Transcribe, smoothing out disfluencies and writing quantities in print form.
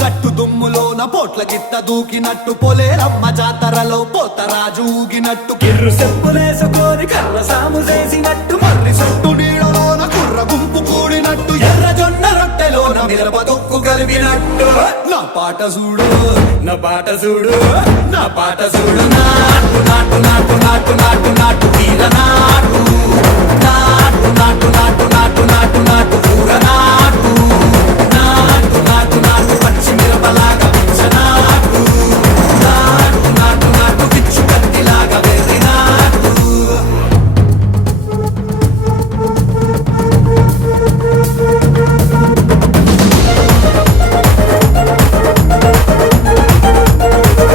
గట్టు దుమ్ములోన పోట్ల గిత్త దూకినట్టు పొలేరమ్మ జాతరలో పోతరాజు ఊగినట్టు కిర్రు చెప్పులేసుకొని కర్ర సాము చేసినట్టు మర్రి చుట్టు నీడలోన కుర్ర గుంపు కూడినట్టు ఎర్ర జొన్న రొట్టెలోన మిరప దొక్కు కలిపినట్టు నా పాట చూడు నా పాట చూడు నా పాట చూడు నాటు నాటు నాటు నాటు నాటు నాటు వీర నాటు